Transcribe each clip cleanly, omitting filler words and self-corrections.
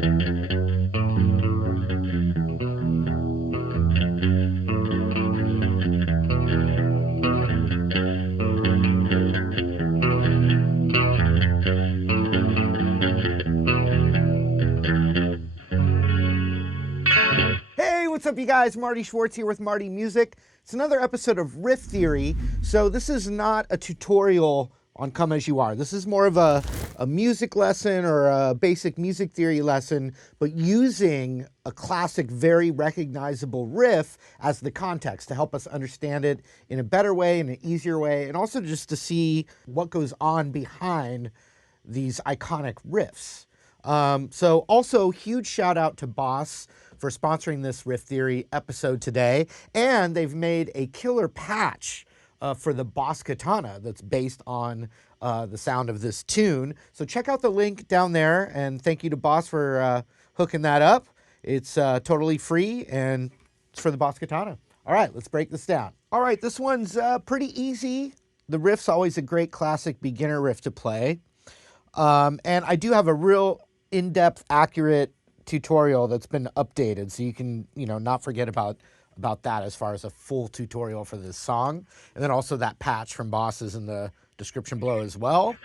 What's up, you guys? Marty Schwartz here with Marty Music. It's another episode of Riff Theory. So this is not a tutorial on Come As You Are. This is more of a music lesson or a basic music theory lesson, but using a classic, very recognizable riff as the context to help us understand it in a better way, in an easier way, and also just to see what goes on behind these iconic riffs. So also huge shout out to Boss for sponsoring this Riff Theory episode today. And they've made a killer patch for the Boss Katana that's based on the sound of this tune. So check out the link down there, and thank you to Boss for hooking that up. It's totally free, and it's for the Boss Katana. All right, let's break this down. All right, this one's pretty easy. The riff's always a great classic beginner riff to play. And I do have a real in-depth, accurate tutorial that's been updated, so you can, not forget about that as far as a full tutorial for this song. And then also that patch from Boss is in the description below as well.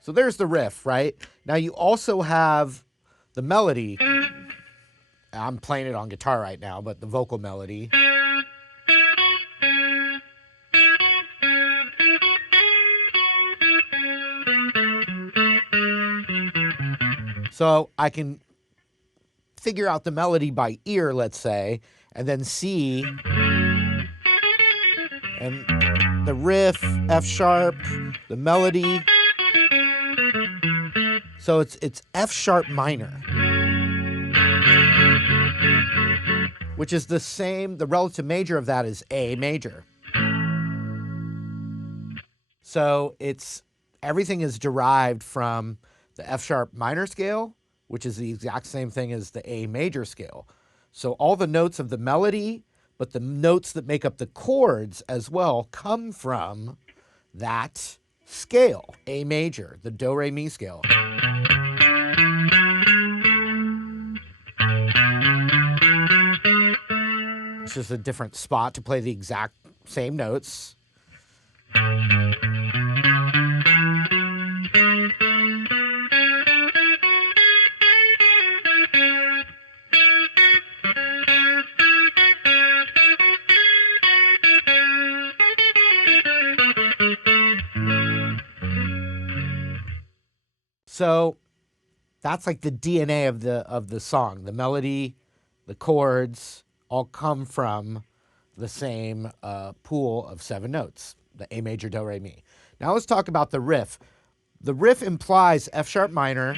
So there's the riff, right? Now you also have the melody. I'm playing it on guitar right now, but the vocal melody. So I can figure out the melody by ear, let's say, and then see, and the riff, F sharp, the melody. So it's F sharp minor, which is the same, the relative major of that is A major. So everything is derived from the F sharp minor scale, which is the exact same thing as the A major scale. So all the notes of the melody, but the notes that make up the chords as well, come from that scale, A major, the do, re, mi scale. It's just a different spot to play the exact same notes. So that's like the DNA of the song. The melody, the chords all come from the same pool of 7 notes, the A major, do, re, mi. Now let's talk about the riff. The riff implies F sharp minor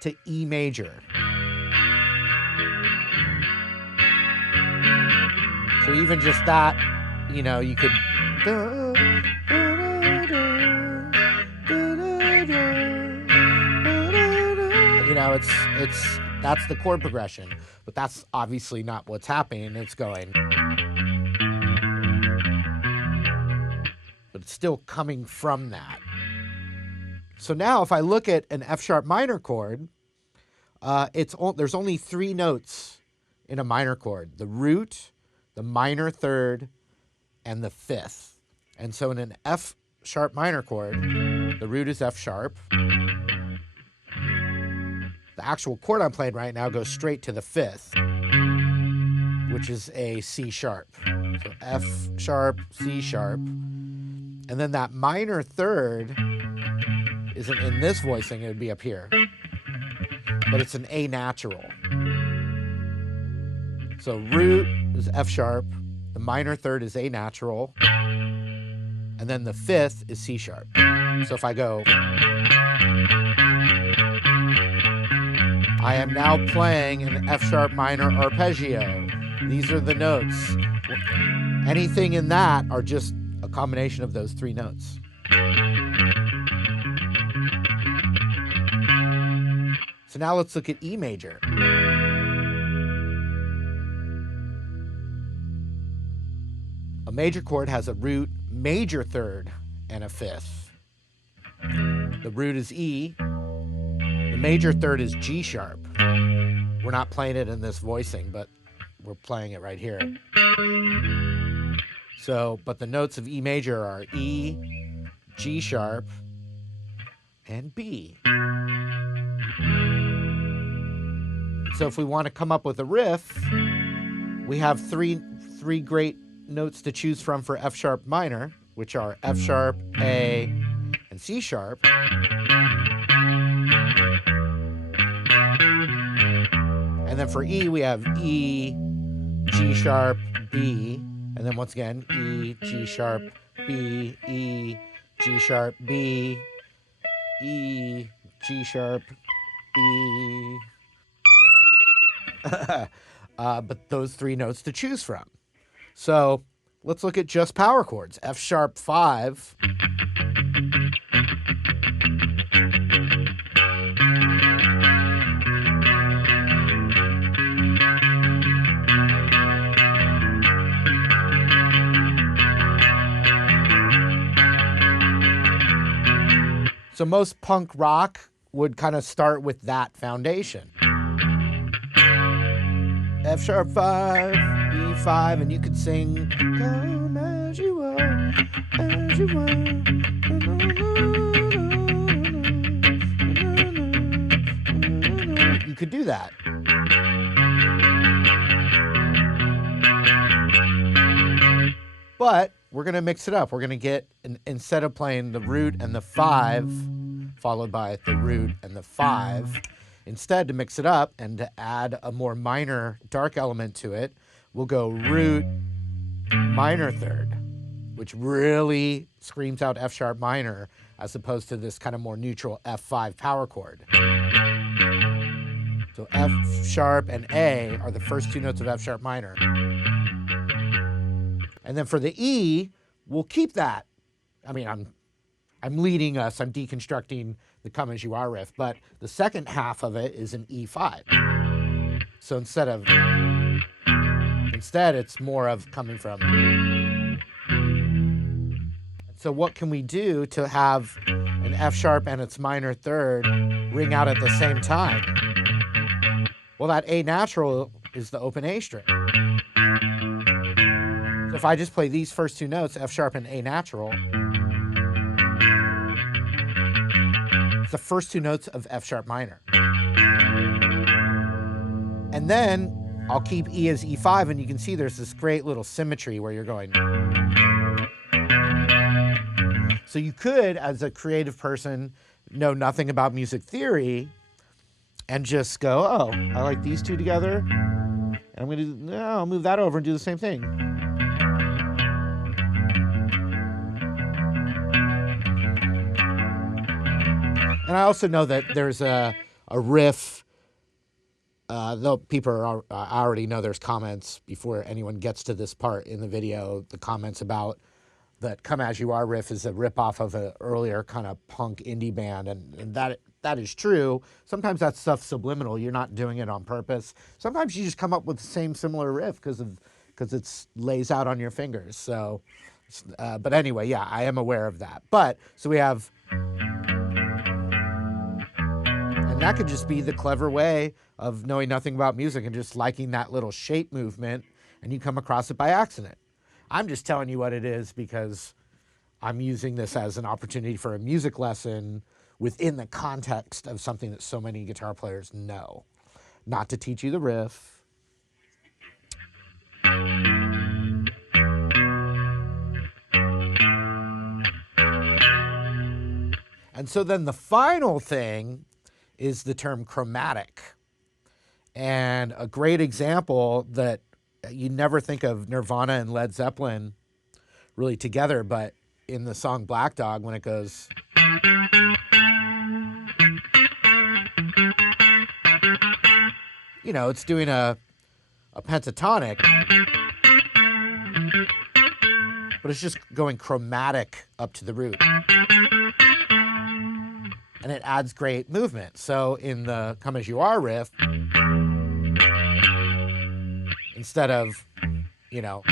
to E major. So even just that, you could... that's the chord progression, but that's obviously not what's happening. It's going, but it's still coming from that. So now if I look at an F sharp minor chord, there's only 3 notes in a minor chord: the root, the minor third, and the fifth. And so in an F sharp minor chord, the root is F sharp. The actual chord I'm playing right now goes straight to the fifth, which is a C sharp. So F sharp, C sharp. And then that minor third isn't in this voicing, it would be up here. But it's an A natural. So root is F sharp, the minor third is A natural, and then the fifth is C sharp. So if I go, I am now playing an F sharp minor arpeggio. These are the notes. Anything in that are just a combination of those 3 notes. So now let's look at E major. A major chord has a root, major third, and a fifth. The root is E. The major third is G sharp. We're not playing it in this voicing, but we're playing it right here. So, but the notes of E major are E, G sharp, and B. So if we want to come up with a riff, we have three great notes to choose from for F sharp minor, which are F sharp, A, and C sharp. And then for E, we have E, G sharp, B, and then once again, E, G sharp, B, E, G sharp, B, E, G sharp, B. But those three notes to choose from. So let's look at just power chords. F sharp 5. So most punk rock would kind of start with that foundation. F sharp 5, E5, and you could sing, come as you are, as you are. You could do that. But we're going to mix it up. We're going to get, instead of playing the root and the 5, followed by the root and the 5, instead, to mix it up and to add a more minor dark element to it, we'll go root, minor third, which really screams out F sharp minor as opposed to this kind of more neutral F5 power chord. So F sharp and A are the first two notes of F sharp minor. And then for the E, we'll keep that. I mean, I'm leading us, I'm deconstructing the Come As You Are riff, but the second half of it is an E5. So instead it's more of coming from. So what can we do to have an F sharp and its minor third ring out at the same time? Well, that A natural is the open A string. So if I just play these first two notes, F sharp and A natural, the first two notes of F sharp minor. And then I'll keep E as E5, and you can see there's this great little symmetry where you're going. So you could, as a creative person, know nothing about music theory and just go, oh, I like these two together, and I'm going to do, no, I'll move that over and do the same thing. And I also know that there's a riff, though people are, I already know there's comments before anyone gets to this part in the video, the comments about that Come As You Are riff is a ripoff of an earlier kind of punk indie band, and that is true. Sometimes that stuff's subliminal. You're not doing it on purpose. Sometimes you just come up with the same similar riff because it lays out on your fingers. So, but anyway, yeah, I am aware of that. But, so we have... That could just be the clever way of knowing nothing about music and just liking that little shape movement, and you come across it by accident. I'm just telling you what it is because I'm using this as an opportunity for a music lesson within the context of something that so many guitar players know. Not to teach you the riff. And so then the final thing is the term chromatic. And a great example that you never think of Nirvana and Led Zeppelin really together, but in the song Black Dog, when it goes... You know, it's doing a pentatonic, but it's just going chromatic up to the root. And it adds great movement. So in the Come As You Are riff, instead of, you know,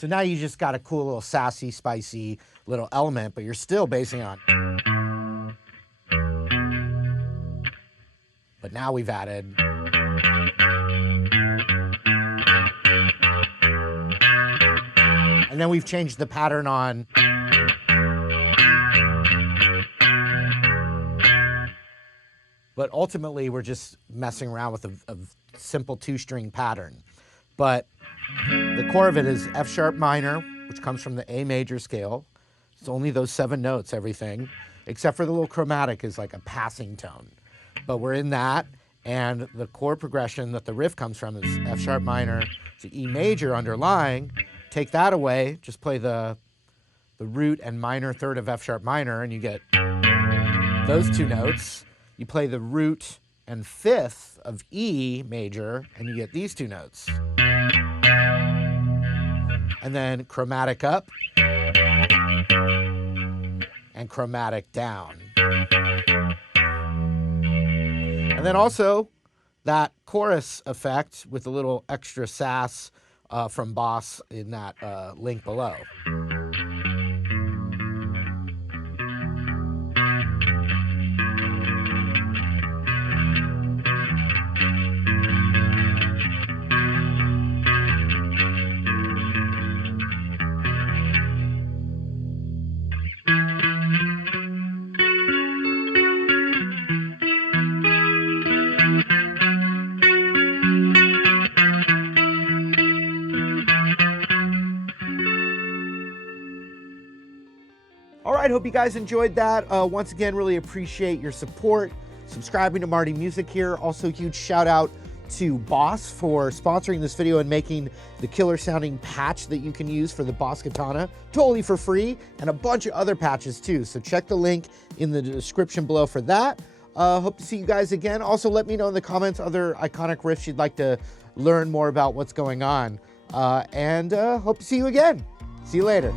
So now you just got a cool little sassy, spicy little element, but you're still basing on. But now we've added. And then we've changed the pattern on. But ultimately, we're just messing around with a simple 2-string pattern. But the core of it is F sharp minor, which comes from the A major scale. It's only those 7 notes, everything, except for the little chromatic is like a passing tone. But we're in that, and the chord progression that the riff comes from is F sharp minor to E major underlying. Take that away, just play the root and minor third of F sharp minor, and you get those 2 notes. You play the root and 5th of E major, and you get these 2 notes. And then chromatic up and chromatic down. And then also that chorus effect with a little extra sass from Boss in that link below. All right, hope you guys enjoyed that. Once again, really appreciate your support. Subscribing to Marty Music here. Also, huge shout out to Boss for sponsoring this video and making the killer sounding patch that you can use for the Boss Katana totally for free, and a bunch of other patches too. So check the link in the description below for that. Hope to see you guys again. Also, let me know in the comments other iconic riffs you'd like to learn more about what's going on. And hope to see you again. See you later.